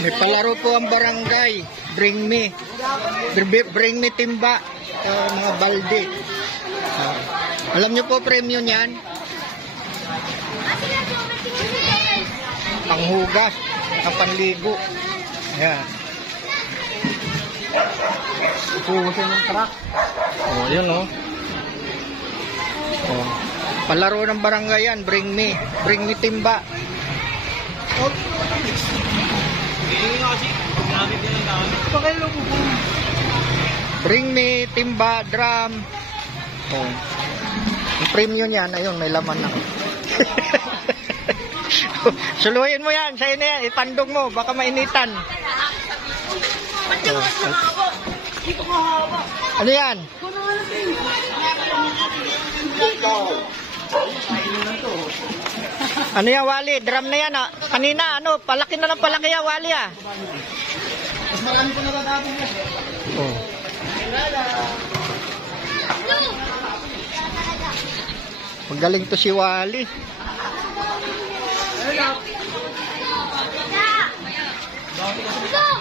May palaro po ang barangay. Bring me. Bring me timba. Mga balde. Alam nyo po premium yan? Panghugas. Pangligo. Ayan. Puhusin ng truck. Oh, yun oh. Oh. Palaro ng barangay yan. Bring me. Bring me timba. Bring me timba, drum. Oh. Yung premium yan, ayun, may laman na. Suluhin mo yan, sa'yo na yan, ipandong mo, baka mainitan. Ano yan? Ano yan, Wally? Drum na yan, ah. Kanina, ano, palaki na ng palaki yan, Wally, ah. Mas marami ko natatapos yan. Oh. Magaling to si Wally. Go!